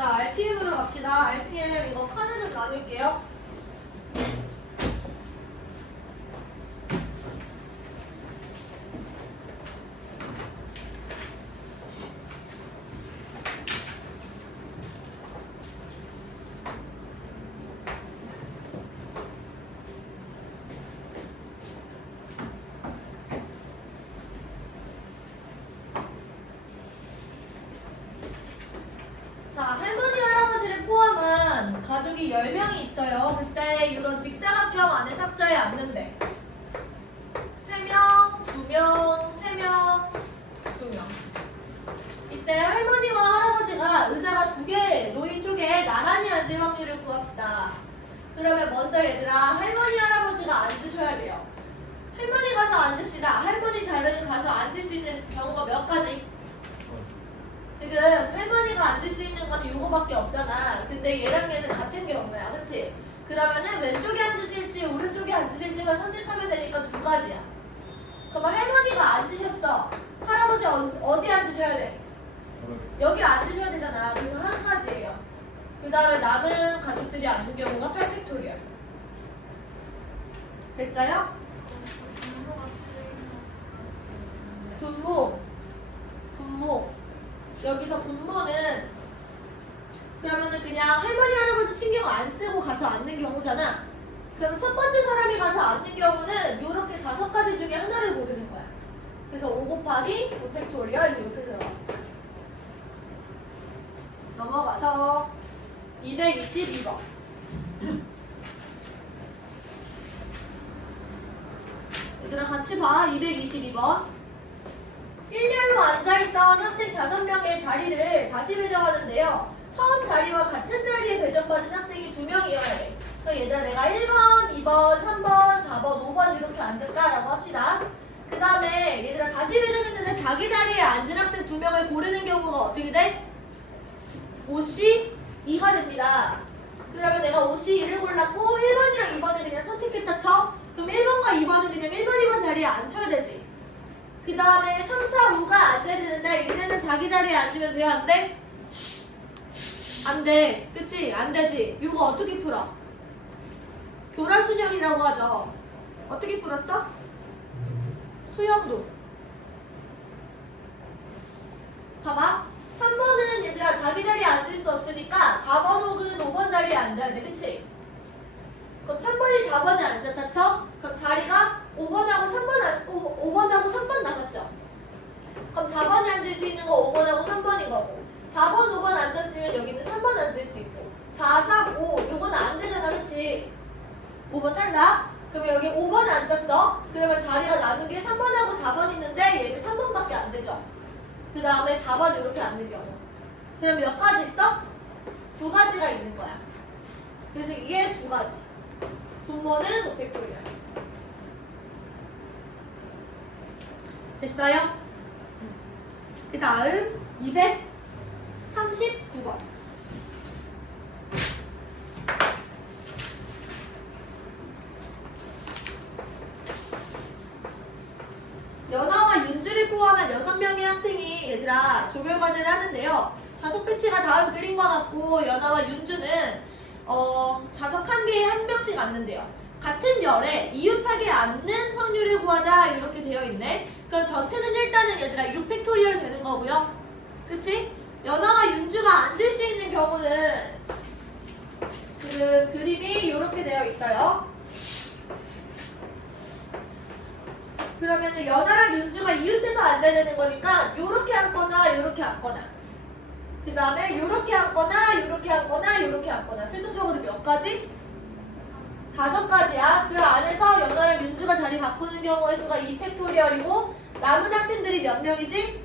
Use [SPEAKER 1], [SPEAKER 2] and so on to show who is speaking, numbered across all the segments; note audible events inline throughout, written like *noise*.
[SPEAKER 1] 자, RPM으로 갑시다. RPM 이거 칸을 좀 나눌게요. 자, 할머니, 할아버지를 포함한 가족이 10명이 있어요. 그때 이런 직사각형 안에 탁자에 앉는데 3명, 2명, 3명, 2명. 이때 할머니와 할아버지가 의자가 두 개 놓인 쪽에 나란히 앉을 확률을 구합시다. 그러면 먼저 얘들아, 할머니, 할아버지가 앉으셔야 돼요. 할머니 가서 앉읍시다. 할머니 자리에 가서 앉을 수 있는 경우가 몇 가지? 지금 할머니가 앉을 수 있는 거는 이거밖에 없잖아. 근데 얘랑 얘는 같은 경우야. 그치? 그러면은 왼쪽에 앉으실지 오른쪽에 앉으실지만 선택하면 되니까 두 가지야. 그럼 할머니가 앉으셨어. 할아버지 어, 어디 앉으셔야 돼? 여기 앉으셔야 되잖아. 그래서 한 가지예요. 그 다음에 남은 가족들이 앉는 경우가 8팩토리얼. 됐어요? 분모. 분모. 여기서 분모는 그러면은 그냥 할머니 할아버지 신경 안 쓰고 가서 앉는 경우잖아. 그럼 첫 번째 사람이 가서 앉는 경우는 이렇게 다섯 가지 중에 하나를 고르는 거야. 그래서 5 곱하기 5 팩토리얼 이렇게 들어가. 넘어가서 222번. 얘들아 같이 봐. 222번. 일렬로 앉아있던 학생 5명의 자리를 다시 배정하는데요. 처음 자리와 같은 자리에 배정받은 학생이 2명이어야 돼. 그럼 얘들아 내가 1번, 2번, 3번, 4번, 5번 이렇게 앉을까라고 합시다. 그 다음에 얘들아 다시 배정했는데 자기 자리에 앉은 학생 2명을 고르는 경우가 어떻게 돼? 5시 2가 됩니다. 그러면 내가 5시 2를 골랐고 1번이랑 2번을 그냥 선택했다 쳐? 그럼 1번과 2번은 그냥 1번, 2번 자리에 앉혀야 되지. 그 다음에 3, 4, 5가 앉아야 되는데 얘네는 자기 자리에 앉으면 돼? 안 돼? 안 돼. 그치? 안 되지. 이거 어떻게 풀어? 교란순영이라고 하죠. 어떻게 풀었어? 수영도. 봐봐. 3번은 얘들아 자기 자리에 앉을 수 없으니까 4번 혹은 5번 자리에 앉아야 돼. 그치? 그럼 3번이 4번에 앉았다 쳐? 그럼 자리가 5번하고 3번, 안, 5, 5번하고 3번 남았죠? 그럼 4번에 앉을 수 있는 거 5번하고 3번인 거고 4번, 5번 앉았으면 여기는 3번 앉을 수 있고 4, 3, 5 요거는 안 되잖아 그치? 5번 탈락? 그럼 여기 5번에 앉았어? 그러면 자리가 남은 게 3번하고 4번 있는데 얘는 3번밖에 안 되죠? 그 다음에 4번 이렇게 앉는 경우 그럼 몇 가지 있어? 두 가지가 있는 거야 그래서 이게 두 가지 분모는 5팩토리얼 됐어요? 그 다음 239번 연아와 윤주를 포함한 6명의 학생이 얘들아 조별과제를 하는데요. 좌석 배치가 다음 그림과 같고 연아와 윤주는 어, 좌석 한 개에 한 명씩 앉는데요. 같은 열에 이웃하게 앉는 확률을 구하자 이렇게 되어 있네. 그럼 전체는 일단은 얘들아 6팩토리얼 되는 거고요. 그치? 연아와 윤주가 앉을 수 있는 경우는 지금 그림이 이렇게 되어 있어요. 그러면 연아랑 윤주가 이웃해서 앉아야 되는 거니까 요렇게 앉거나 요렇게 앉거나 그 다음에 요렇게 앉거나 요렇게 앉거나 요렇게 앉거나 최종적으로 몇 가지? 다섯 가지야 그 안에서 연아랑 윤주가 자리 바꾸는 경우의 수가 2팩토리얼이고 남은 학생들이 몇 명이지?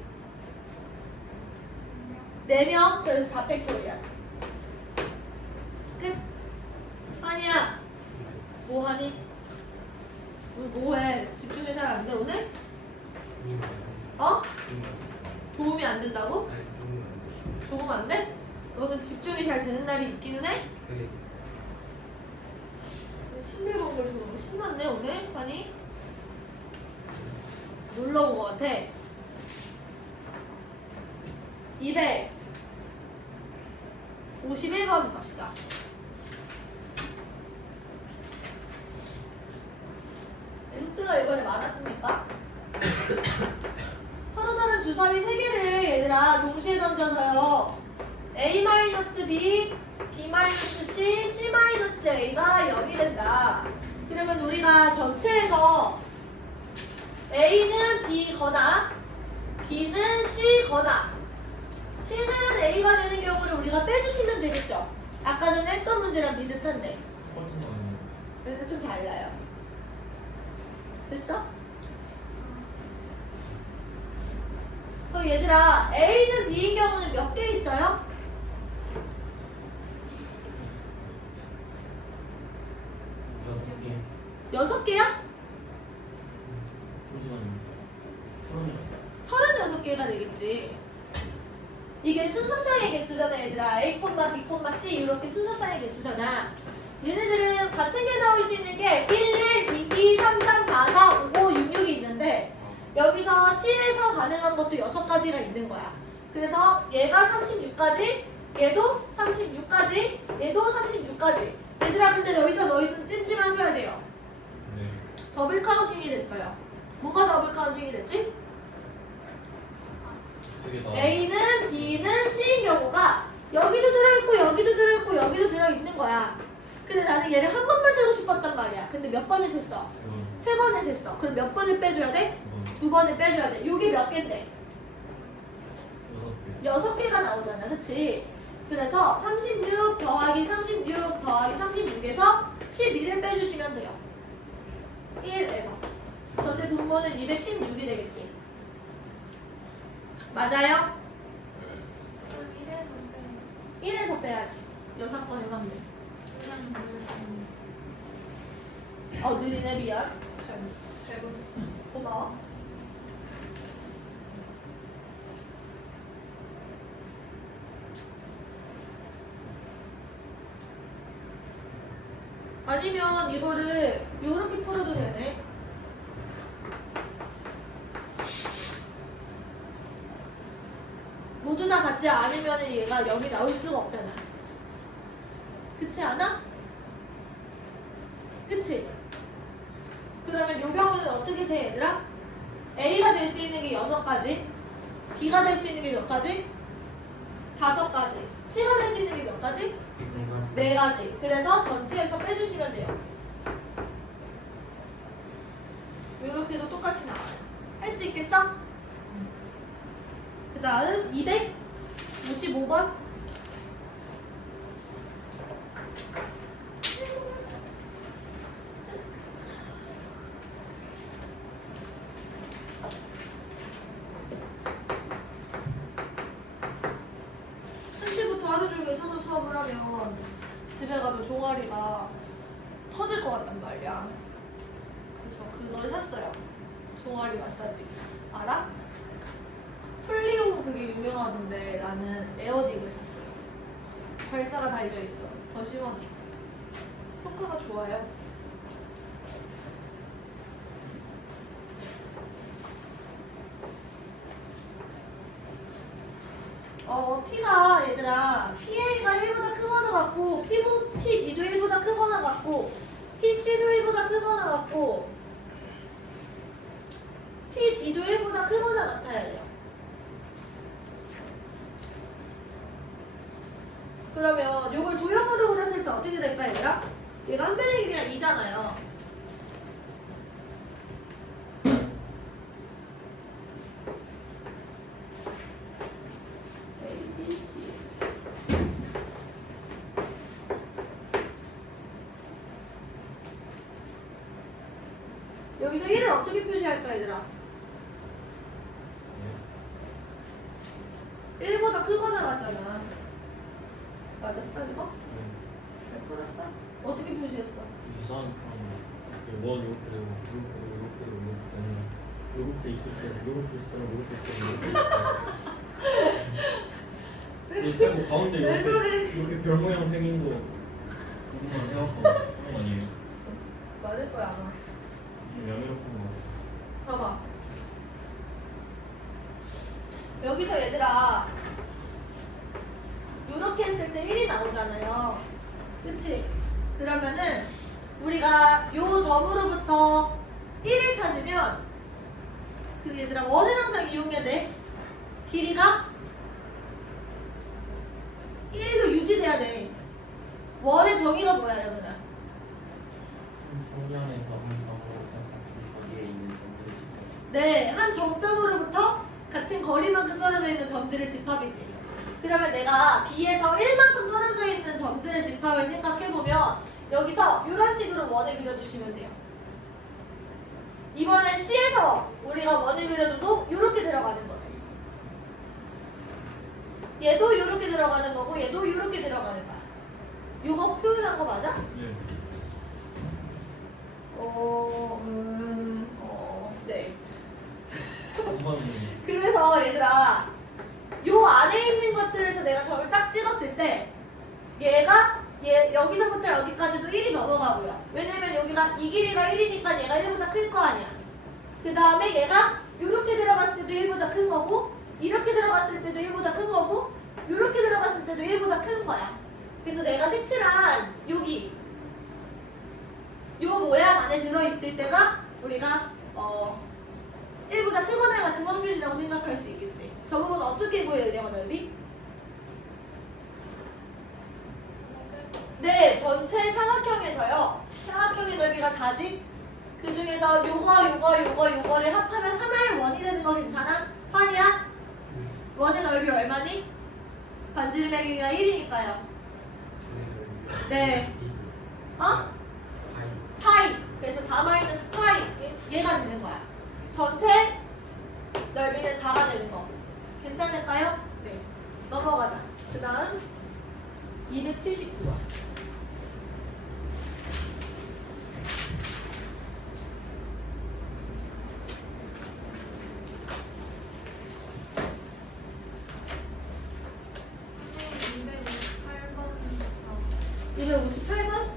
[SPEAKER 1] 4명 그래서 4팩토리얼 끝 아니야 뭐하니? 오늘 뭐해? 집중이 잘 안 돼 오늘? 어? 도움이 안 된다고? 조금 안 돼? 너는 집중이 잘 되는 날이 있기는 해? 심리 공부를 좀 너무 신났네 오늘 많이 놀러 온 것 같아 200 51번 갑시다. 네, 숙제가 이번에 많았습니까? *coughs* 서로 다른 주사위 3개를 얘들아 동시에 던져서요. A-B, B-C, C-A가 0이 된다. 그러면 우리가 전체에서 B거나 B는 C거나 C는 A가 되는 경우를 우리가 빼주시면 되겠죠. 아까 전에 했던 문제랑 비슷한데. 근데 좀 달라요. 됐어? 그럼 얘들아 A는 B인 경우는 몇 개 있어요?
[SPEAKER 2] 여섯 개.
[SPEAKER 1] 여섯 개야?
[SPEAKER 2] 잠시만요.
[SPEAKER 1] 개가 되겠지. 이게 순서상의 개수잖아, 얘들아. A, B, C 이렇게 순서상의 개수잖아. 얘네들은 같은 게 나올 수 있는 게 1, 1, 2, 2, 3, 3, 4, 4, 5, 6, 6이 있는데 여기서 C에서 가능한 것도 여섯 가지가 있는 거야. 그래서 얘가 36까지, 얘도 36까지, 얘도 36까지. 얘들아, 근데 여기서 너희 좀 찜찜하셔야 돼요.
[SPEAKER 2] 네.
[SPEAKER 1] 더블 카운팅이 됐어요. 뭐가 더블 카운팅이 됐지? A는 B는 C인 경우가 여기도 들어있고 여기도 들어있고 여기도 들어있는 거야. 근데 나는 얘를 한 번만 세고 싶었단 말이야. 근데 몇 번을 셌어?
[SPEAKER 2] 세 번.
[SPEAKER 1] 번을 셌어. 그럼 몇 번을 빼줘야 돼?
[SPEAKER 2] 두 번.
[SPEAKER 1] 번을 빼줘야 돼. 이게 몇 개인데?
[SPEAKER 2] 여섯 개.
[SPEAKER 1] 개가 나오잖아. 그치? 그래서 36 더하기 36 더하기 36에서 12를 빼주시면 돼요. 1에서. 전체 분모는 216이 되겠지. 맞아요? 1에서 빼야지. 여사건의 확률. 어, 느리네, 미안. 잘, 잘. 고마워. 아니면 이거를 요렇게 풀어도 되네. 같지 않으면 얘가 0이 나올 수가 없잖아. 그렇지 않아? 그치? 그러면 요 경우는 어떻게 세 얘들아? A가 될 수 있는 게 여섯 가지 B가 될 수 있는 게 몇 가지? 다섯 가지 C가 될 수 있는 게 몇 가지?
[SPEAKER 2] 이건가?
[SPEAKER 1] 네 가지. 그래서 전체에서 빼주시면 돼요. 이렇게도 똑같이 나와요. 할 수 있겠어? 그 다음 255번. 한시부터 하루 종일 서서 수업을 하면 집에 가면 종아리가 터질 것 같단 말이야. 그래서 그걸 샀어요. 종아리 마사지. 알아? 플리오 그게 유명하던데 나는 에어딕을 샀어요. 발사가 달려있어. 더 시원해. 효과가 좋아요. 어, P가 얘들아, PA가 1보다 크거나 같고, P, P, B도 1보다 크거나 같고, PC도 1보다 크거나 같고, P, D도 1보다 크거나 같아야 돼요. 그러면 이걸 도형으로 그렸을 때 어떻게 될까, 얘들아? 얘가 한 변의 길이가 2잖아요. A, B, C. 여기서 1을 어떻게 표시할까 얘들아?
[SPEAKER 2] 네.
[SPEAKER 1] 1보다 크거나 같잖아 맞았어 이거?
[SPEAKER 2] 네.
[SPEAKER 1] 잘 풀었어? 어떻게 표시했어?
[SPEAKER 2] 이상하게 그런 거. 원 이렇게 되고 이렇게 되고 이렇게 되고 이렇게 되는. 이렇게 있을 때 이렇게 있을 때는 이렇게 있을 때는 이렇게 하고 가운데
[SPEAKER 1] 왜
[SPEAKER 2] 이렇게
[SPEAKER 1] 그래?
[SPEAKER 2] 이렇게 별 모양 생긴 거 그거만 해갖고 하는 거 아니에요?
[SPEAKER 1] 맞을 거야 아마
[SPEAKER 2] 좀 야매롭은 거.
[SPEAKER 1] 봐봐 여기서 얘들아 이렇게 했을 때 1이 나오잖아요. 그치? 그러면은 우리가 요 점으로부터 1을 찾으면 그 얘들아 원은 항상 이용해야 돼. 길이가 1로 유지돼야 돼. 원의 정의가 뭐야, 여기는?
[SPEAKER 2] 평면에서 음성으로 같은 거리에 있는 점들을 집합.
[SPEAKER 1] 네, 한 정점으로부터 같은 거리만큼 떨어져 있는 점들의 집합이지. 그러면 내가 B에서 1만큼 떨어져 있는 점들의 집합을 생각해보면 여기서 이런 식으로 원을 그려주시면 돼요. 이번엔 C에서 우리가 원을 그려줘도 이렇게 들어가는 거지. 얘도 이렇게 들어가는 거고 얘도 이렇게 들어가는 거야. 이거 표현한 거 맞아?
[SPEAKER 2] 네.
[SPEAKER 1] 어, 음, 어, 네. *laughs* 그래서 얘들아 요 안에 있는 것들에서 내가 점을 딱 찍었을 때 얘가 얘 여기서부터 여기까지도 1이 넘어가고요. 왜냐면 여기가 이 길이가 1이니까 얘가 1보다 클 거 아니야. 그 다음에 얘가 이렇게 들어갔을 때도 1보다 큰 거고 이렇게 들어갔을 때도 1보다 큰 거고 이렇게 들어갔을 때도 1보다 큰 거야. 그래서 내가 색칠한 여기 요 모양 안에 들어있을 때가 우리가 어 1보다 크거나 같은 확률이라고 생각할 수 있겠지. 저 부분 어떻게 구해야 넓이? 네, 전체 사각형에서요. 사각형의 넓이가 4지. 그 중에서 요거, 요거, 요거, 요거를 합하면 하나의 원이 되는 거 괜찮아? 환이야? 원의 넓이 얼마니? 반지름의 길이가 1이니까요. 네. 어? 파이. 그래서 4 마이너스 파이. 얘- 얘가 되는 거야. 전체 넓이는 4가 되는 거. 괜찮을까요? 네. 넘어가자. 그 다음 279번.
[SPEAKER 3] 네,
[SPEAKER 1] 258번?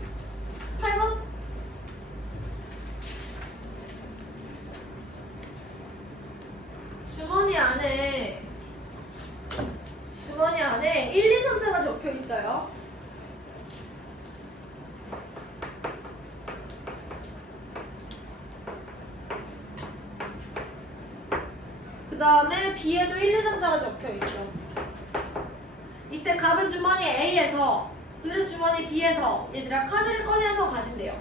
[SPEAKER 1] 8번? 주머니 안에 주머니 안에 1, 2, 3, 4가 적혀 있어요. 그 다음에 B에도 1, 2, 3, 4가 적혀 있어. 이때 갑은 주머니 A에서 을은 주머니 B에서 얘들아 카드를 꺼내서 가진대요.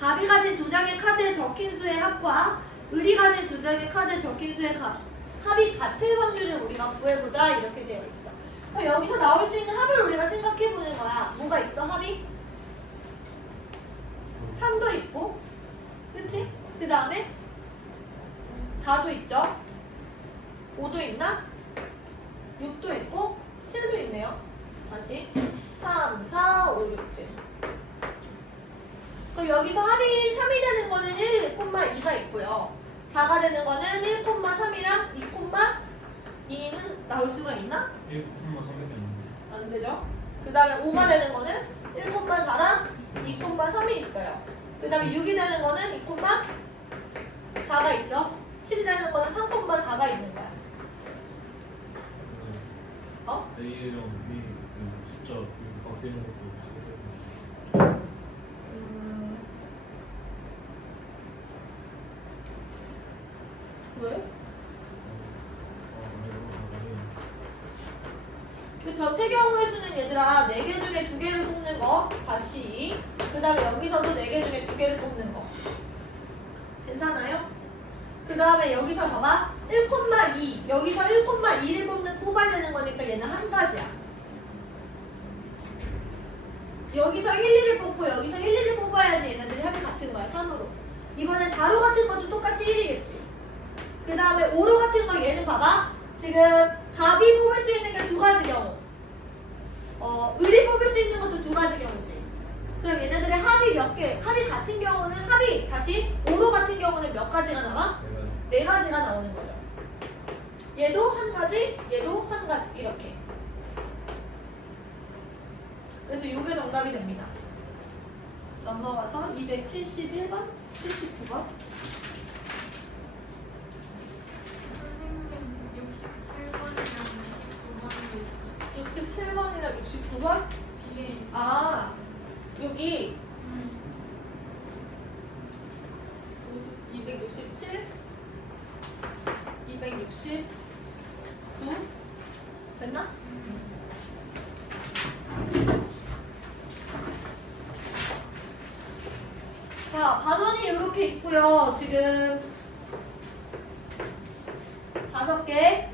[SPEAKER 1] 갑이 가진 두 장의 카드에 적힌 수의 합과 을이 가진 두 장의 카드에 적힌 수의 값, 합이 같을 확률을 우리가 구해보자 이렇게 되어 있어. 여기서 나올 수 있는 합을 우리가 생각해보는 거야. 뭐가 있어 합이? 3도 있고 그치? 그 다음에 4도 있죠? 5도 있나? 6도 있고 7도 있네요. 다시 3, 4, 5, 6, 7. 그럼 여기서 합이 3이 되는 거는 1,2가 있고요. 4가 되는 거는 1,3이랑 2,2는 나올 수가 있나?
[SPEAKER 2] 1콤마 300이 아닌데.
[SPEAKER 1] 안 되죠. 그 다음에 5가 되는 거는 1,4랑 2,3이 있어요. 그 다음에 6이 되는 거는 2,4가 있죠. 7이 되는 거는 3,4가 있는 거야. 어?
[SPEAKER 2] A랑 B 그 숫자 그 바뀌는 것도 없어요.
[SPEAKER 1] 음... 왜?
[SPEAKER 2] 아, 아니요.
[SPEAKER 1] 그 전체 경우의 수는 얘들아 4개 중에 2개를 뽑는 거 다시 그 다음에 여기서도 4개 중에 2개를 뽑는 거 괜찮아요? 그 다음에 여기서 봐봐. 1,2 여기서 1,2를 뽑는 뽑아야 되는 거니까 얘는 한 가지야. 여기서 1, 2를 뽑고 여기서 1, 2를 뽑아야지 얘네들이 합이 같은 거야 3으로. 이번에 4로 같은 것도 똑같이 1이겠지. 그 다음에 5로 같은 거 얘는 봐봐. 지금 갑이 뽑을 수 있는 게 두 가지 경우. 어, 을이 뽑을 수 있는 것도 두 가지 경우지. 그럼 얘네들의 합이 몇 개? 합이 같은 경우는 합이 다시 5로 같은 경우는 몇 가지가 나와? 네 가지가 나오는 거죠 얘도 한 가지 얘도 한 가지 이렇게 그래서 이게 정답이 됩니다 넘어가서 271번 79번
[SPEAKER 3] 선생님 68번이랑 있어.
[SPEAKER 1] 67번이랑 69번?
[SPEAKER 3] 뒤에 있어.
[SPEAKER 1] 아, 여기
[SPEAKER 3] 음.
[SPEAKER 1] 267, 269 됐나? 자, 반원이 이렇게 있고요. 지금 다섯 개.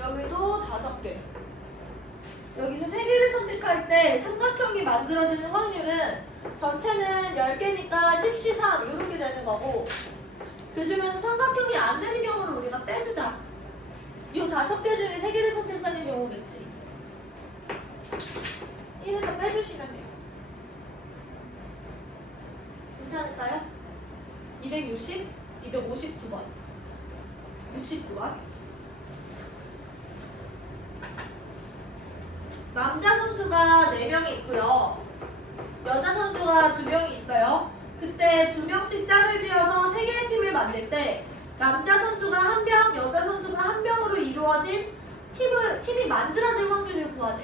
[SPEAKER 1] 여기도 다섯 개. 여기서 세 개를 선택할 때 삼각형이 만들어지는 확률은 전체는 10개니까 10시 3 이렇게 되는 거고 그 중에서 삼각형이 안 되는 경우를 우리가 빼주자. 이 다섯 개 중에 세 개를 선택하는 경우겠지. 1에서 빼주시면 돼요. 괜찮을까요? 260, 259번. 69번. 남자 선수가 4명이 있고요. 여자 선수가 2명이 있어요. 그때 2명씩 짝을 지어서 3개의 팀을 만들 때 남자 선수가 1명, 여자 선수가 1명으로 이루어진 팀을, 팀이 만들어질 확률을 구하재.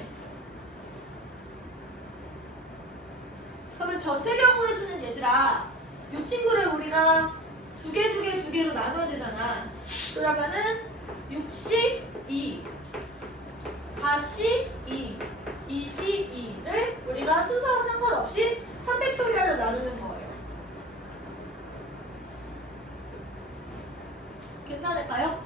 [SPEAKER 1] 그러면 전체 경우의 수는 얘들아 이 친구를 우리가 두 개, 두 개, 두 개로 나눠야 되잖아. 그러면은 6시 2, 4시 2, 2시 2를 우리가 순서와 상관없이 300표리로 나누는 거예요. 괜찮을까요?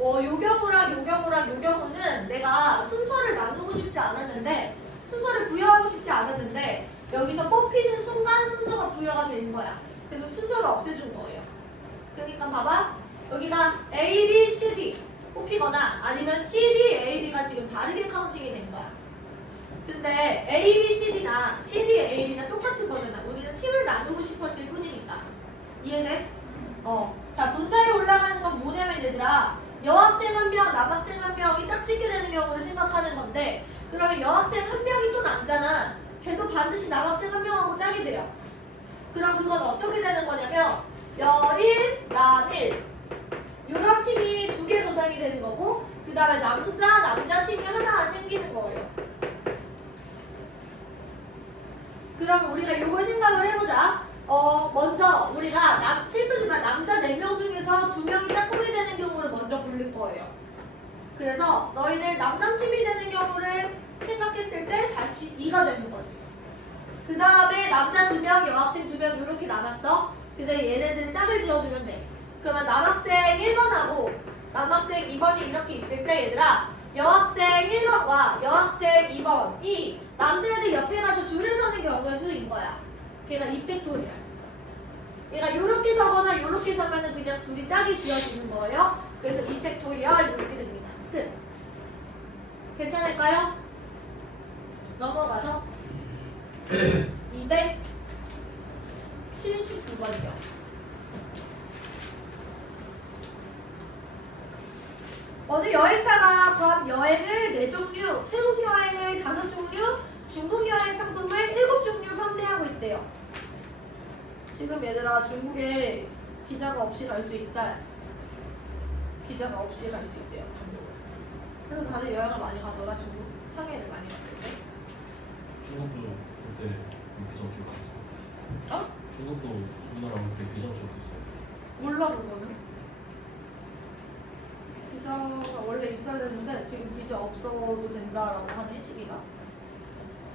[SPEAKER 1] 어, 요 경우랑 요 경우랑 요 경우는 내가 순서를 나누고 싶지 않았는데 순서를 부여하고 싶지 않았는데 여기서 뽑히는 순간 순서가 부여가 된 거야. 그래서 순서를 없애준 거예요. 그러니까 봐봐. 여기가 A, B, C, D 뽑히거나 아니면 C, D, A, B가 지금 다르게 카운팅이 된 거야. 근데 A, B, C, D나 C, D, A, B나 똑같은 거잖아. 우리는 팀을 나누고 싶었을 뿐이니까. 이해돼? 어. 자, 문자에 올라가는 건 뭐냐면 얘들아. 여학생 한 명, 남학생 한 명이 짝짓게 되는 경우를 생각하는 건데, 그러면 여학생 한 명이 또 남잖아. 걔도 반드시 남학생 한 명하고 짝이 돼요. 그럼 그건 어떻게 되는 거냐면, 여일, 남일. 요런 팀이 두개 조상이 되는 거고, 그 다음에 남자, 남자 팀이 하나 생기는 거예요. 그럼 우리가 요걸 생각을 해보자. 어, 먼저 우리가 남, 슬프지만 남자 4명 중에서 2명이 짝꿍이 되는 경우를 먼저 고를 거예요. 그래서 너희들 남남팀이 되는 경우를 생각했을 때 다시 2가 되는 거지. 그 다음에 남자 2명, 여학생 2명 이렇게 남았어. 근데 얘네들은 짝을 지어주면 돼. 그러면 남학생 1번하고 남학생 2번이 이렇게 있을 때 얘들아 여학생 1번과 여학생 2번이 남자애들 옆에 가서 줄을 서는 경우의 수인 거야. 걔가 이펙토리야. 얘가 요렇게 서거나 요렇게 서면은 그냥 둘이 짝이 지어지는 거예요. 그래서 이펙토리아 이렇게 됩니다. 끝. 괜찮을까요? 넘어가서 *clears throat* 279번이요. 어느 여행사가 관 여행을 4종류, 태국 여행을 5종류, 중국 여행 상품을 7종류 판매하고 있대요. 지금 얘들아 중국에 비자가 없이 갈 수 있다. 비자가 없이 갈 수 있대요, 중국을. 그래서 다들 여행을 많이 가더라, 중국. 상해를 많이 갔대.
[SPEAKER 2] 중국도 그때 비자 없이 갔어.
[SPEAKER 1] 어?
[SPEAKER 2] 중국도 우리나라 그때 비자 없이 갔어.
[SPEAKER 1] 몰라, 그거는. 비자가 원래 있어야 되는데 지금 비자 없어도 된다라고 하네, 시기가.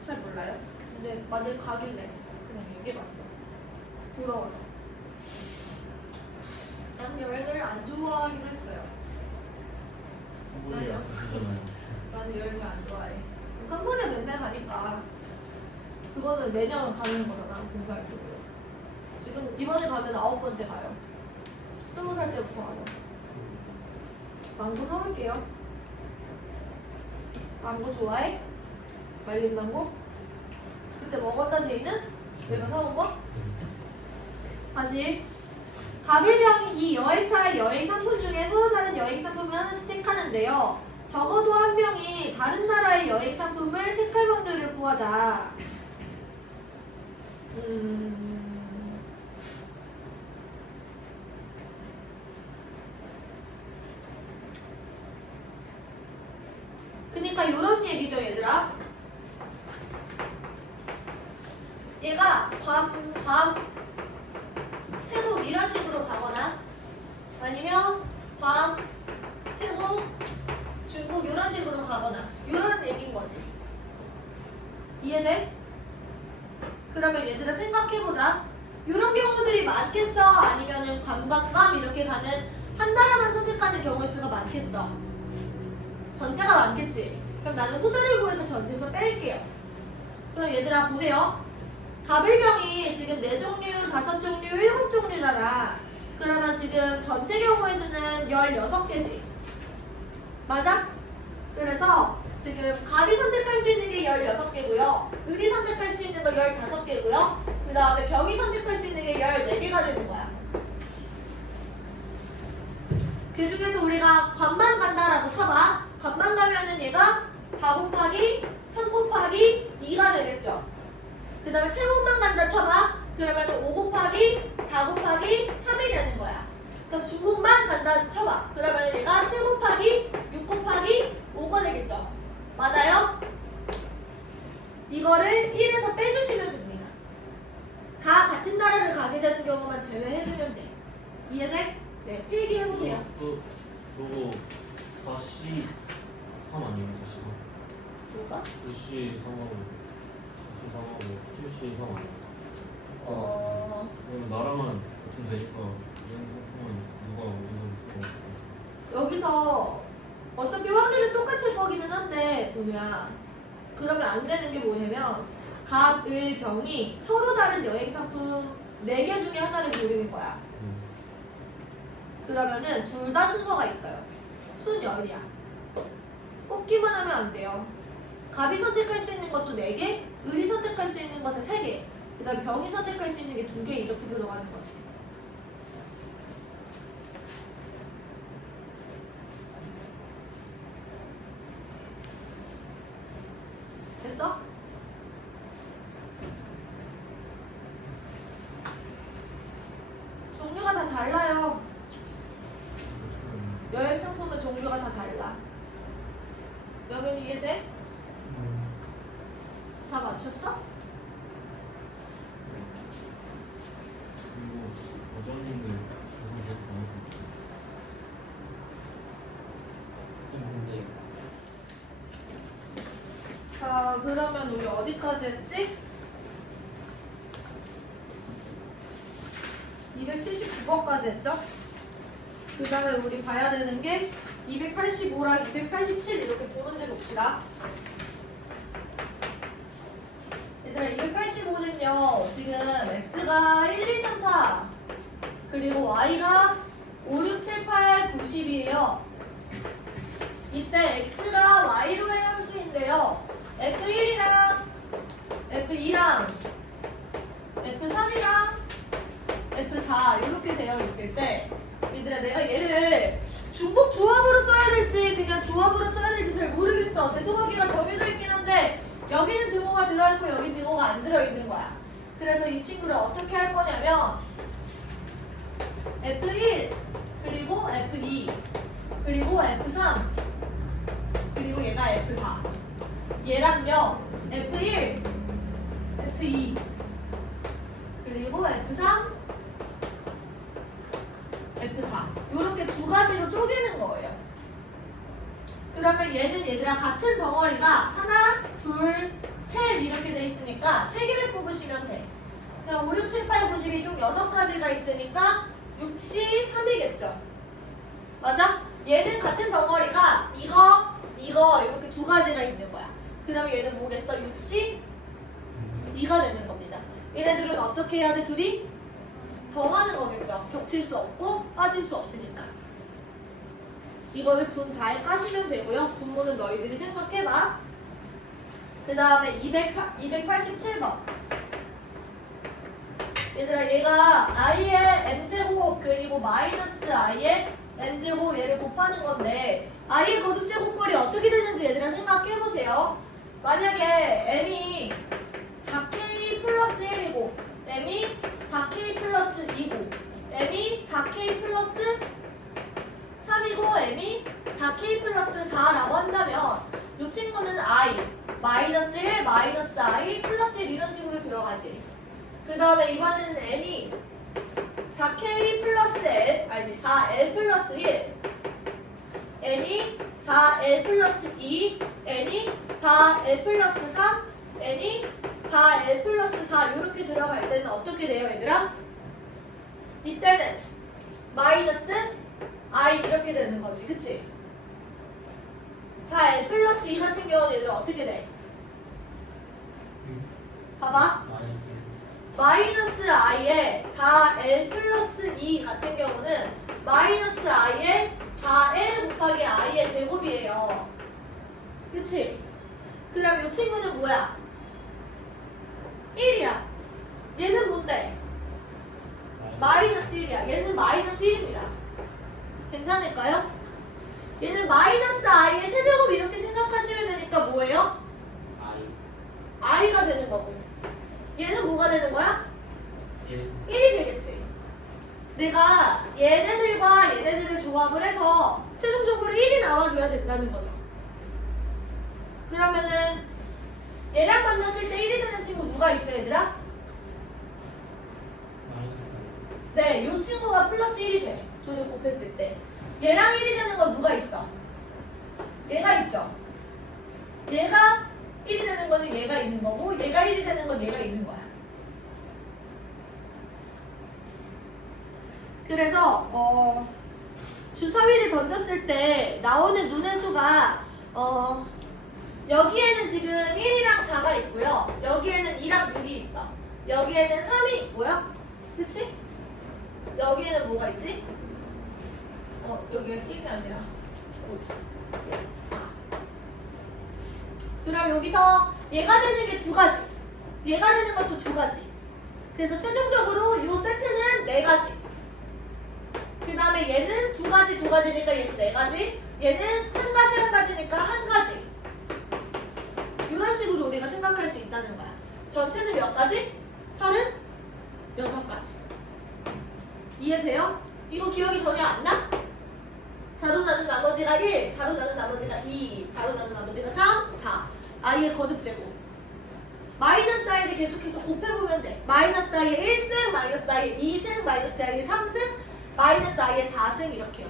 [SPEAKER 1] 잘 몰라요. 근데 만약에 가길래 그냥 얘기해봤어. 부러워서. 난 여행을 안 좋아하기로 했어요.
[SPEAKER 2] 가시잖아요.
[SPEAKER 1] 나는 *laughs* 여행을 안 좋아해. 캄보디아 맨날 가니까 그거는 매년 가는 거잖아 공부할때 지금 이번에 가면 아홉 번째 가요. 스무 살 때부터 가요. 망고 사올게요. 망고 좋아해? 말린 망고? 그때 먹었다 제이는? 내가 사온 거? 다시 가빌병이 이 여행사의 여행 상품 중에 서로 다른 여행 상품을 하나씩 택하는데요. 적어도 한 명이 다른 나라의 여행 상품을 택할 확률을 구하자. 음... 그니까 이런 얘기죠 얘들아 얘가 괌, 괌, 태국 이런 식으로 가거나 아니면 괌, 태국, 중국 이런 식으로 가거나 이런 얘기인 거지. 이해돼? 그러면 얘들아 생각해보자. 이런 경우들이 많겠어? 아니면은 관광감 이렇게 가는 한 나라만 선택하는 경우의 수가 많겠어? 전체가 많겠지. 그럼 나는 후자를 구해서 전체에서 뺄게요. 그럼 얘들아 보세요. 가불병이 지금 네 종류, 다섯 종류, 일곱 종류잖아. 그러면 지금 전체 경우의 수는 16개지. 맞아? 그래서 지금 갑이 선택할 수 있는 게 16개고요. 을이 선택할 수 있는 거 15개고요. 그 다음에 병이 선택할 수 있는 게 14개가 되는 거야. 그 중에서 우리가 관만 간다라고 쳐봐. 관만 가면은 얘가 4 곱하기 3 곱하기 2가 되겠죠. 그 다음에 태국만 간다 쳐봐. 그러면 5 곱하기 4 곱하기 3이 되는 거야. 그럼 중국만 간다 쳐봐. 그러면 얘가 7 곱하기 6 곱하기 5가 되겠죠. 맞아요? 이거를 1에서 빼주시면 됩니다. 다 같은 나라를 가게 되는 경우만 제외해주면 돼. 이해돼? 네, 필기해보세요.
[SPEAKER 2] 그 저거 4C 3 아니에요? 4C 3
[SPEAKER 1] 뭐가?
[SPEAKER 2] 9C 3하고 4C 3하고 7C 3 아니에요?
[SPEAKER 1] 어,
[SPEAKER 2] 왜냐면 나라만 같은 데니까 연속하면 누가 우리는
[SPEAKER 1] 여기서 어차피 확률이 똑같을 거기는 한데 뭐냐 그러면 안 되는 게 뭐냐면 갑, 을, 병이 서로 다른 여행 상품 4개 중에 하나를 고르는 거야. 그러면은 둘 다 순서가 있어요. 순열이야. 뽑기만 하면 안 돼요 갑이 선택할 수 있는 것도 4개 을이 선택할 수 있는 거는 3개. 그 다음 병이 선택할 수 있는 게 2개 이렇게 들어가는 거지 됐어? 종류가 다 달라요. 여행 상품은 종류가 다 달라. 여긴 이해돼? 다 맞췄어?
[SPEAKER 2] 그리고 어장님들 가서 더 많아서 근데
[SPEAKER 1] 자, 그러면 우리 어디까지 했지? 279번까지 했죠? 그 다음에 우리 봐야 되는 게 285랑 287 이렇게 두 문제 봅시다. 얘들아, 285는요, 지금 x가 1, 2, 3, 4, 그리고 y가 5, 6, 7, 8, 90이에요. 이때 x가 y로의 함수인데요. F1이랑 F2랑 F3이랑 F4 이렇게 되어 있을 때 얘들아 내가 얘를 중복 조합으로 써야 될지 그냥 조합으로 써야 될지 잘 모르겠어. 대소관계가 정해져 있긴 한데 여기는 등호가 들어있고 여기 등호가 안 들어있는 거야. 그래서 이 친구를 어떻게 할 거냐면 F1 그리고 F2 그리고 F3 그리고 얘가 F4 얘랑요 F1, F2 그리고 F3, F4 이렇게 두 가지로 쪼개는 거예요. 그러면 얘는 얘들아 같은 덩어리가 하나, 둘, 셋 이렇게 돼 있으니까 세 개를 뽑으시면 돼. 그냥 5, 6, 7, 8, 90이 총 여섯 가지가 있으니까 6시 3이겠죠. 맞아? 얘는 같은 덩어리가 이거, 이거 이렇게 두 가지가 있는 거야. 그러면 얘는 뭐겠어? 6시 2가 되는 겁니다. 얘네들은 어떻게 해야 돼? 둘이 더하는 거겠죠. 겹칠 수 없고 빠질 수 없으니까. 이거를 분 잘 까시면 되고요. 분모는 너희들이 생각해봐. 그 다음에 287번. 얘들아 얘가 i의 m제곱 그리고 마이너스 i의 n제곱 얘를 곱하는 건데 i의 거듭제곱꼴이 어떻게 되는지 얘들아 생각해보세요. 만약에 m이 4k 플러스 1이고 m이 4k 플러스 2고 m이 4k 플러스 3이고 m이 4k 플러스 4라고 한다면 이 친구는 i 마이너스 1 마이너스 i 플러스 1 이런 식으로 들어가지. 그 다음에 이번에는 n이 4k 플러스 l 아니 4l 플러스 1 n이 4l 플러스 2 n이 4l 플러스 3 n이 4l 플러스 4 이렇게 들어갈 때는 어떻게 돼요 얘들아? 이때는 마이너스 i 이렇게 되는 거지 그치? 4l 플러스 2 같은 경우는 얘들아 어떻게 돼? 봐봐 마이너스 i의 4l 플러스 2 같은 경우는 마이너스 i의 4l 곱하기 i의 제곱이에요. 그치? 그럼 이 친구는 뭐야? 1이야. 얘는 뭔데? 마이너스 1이야. 얘는 마이너스 1입니다. 괜찮을까요? 얘는 마이너스 i의 세제곱 이렇게 생각하시면 되니까 뭐예요? i가 되는 거고. 얘는 뭐가 되는 거야? 1이 되겠지. 내가 얘네들과 얘네들을 조합을 해서 최종적으로 1이 나와줘야 된다는 거죠. 그러면은 얘랑 만났을 때 1이 되는 친구 누가 있어 얘들아? 네, 이 친구가 플러스 1이 돼. 조를 곱했을 때. 얘랑 1이 되는 거 누가 있어? 얘가 있죠. 얘가 1이 되는 거는 얘가 있는 거고 얘가 1이 되는 건 얘가 있는 거야. 그래서 어, 주사위를 던졌을 때 나오는 눈의 수가 어, 여기에는 지금 1이랑 4가 있고요. 여기에는 2랑 6이 있어. 여기에는 3이 있고요. 그치? 여기에는 뭐가 있지? 어, 여기가 1이 아니라 어디? 4. 그럼 여기서 얘가 되는 게 두 가지. 얘가 되는 것도 두 가지. 그래서 최종적으로 이 세트는 네 가지. 그 다음에 얘는 두 가지, 두 가지니까 얘도 네 가지. 얘는 한 가지, 한 가지니까 한 가지. 이런 식으로 우리가 생각할 수 있다는 거야. 전체는 몇 가지? 서른 여섯 가지. 이해돼요? 이거 기억이 전혀 안 나? 4로 나눈 나머지가 1, 4로 나눈 나머지가 2, 4로 나눈 나머지가 3, 4. i의 거듭 제곱. 마이너스 i를 계속해서 곱해보면 돼. 마이너스 i의 1승, 마이너스 i의 2승, 마이너스 i의 3승, 마이너스 i의 4승 이렇게요.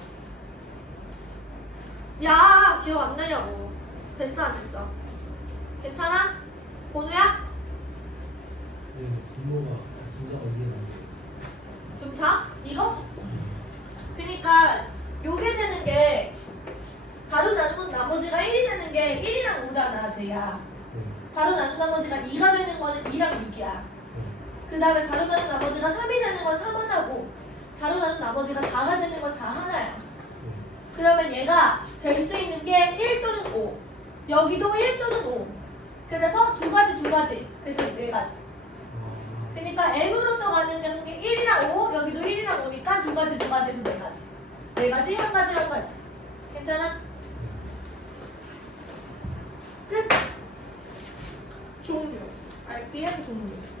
[SPEAKER 1] 야, 기억 안 나냐고. 됐어, 안 됐어? 괜찮아? 번우야?
[SPEAKER 2] 분모가 진짜 어디에 나오는
[SPEAKER 1] 좀 자? 이거? 그니까 요게 되는 게 4로 나누면 나머지가 1이 되는 게 1이랑 5잖아, 쟤야. 4로 나눈 나머지가 2가 되는 거는 2랑 6이야. 그 다음에 4로 나눈 나머지가 3이 되는 건 3 하나고 4로 나눈 나머지가 4가 되는 건 4 하나야. 그러면 얘가 될 수 있는 게 1 또는 5. 여기도 1 또는 5. 그래서 두 가지 두 가지. 그래서 네 가지. 그러니까 M으로서 가는 게 1이랑 5, 여기도 1이랑 5니까 두 가지 두 가지에서 네 가지. 네 가지, 한 가지, 한 가지. 괜찮아? 끝. 종료. RPM 종료.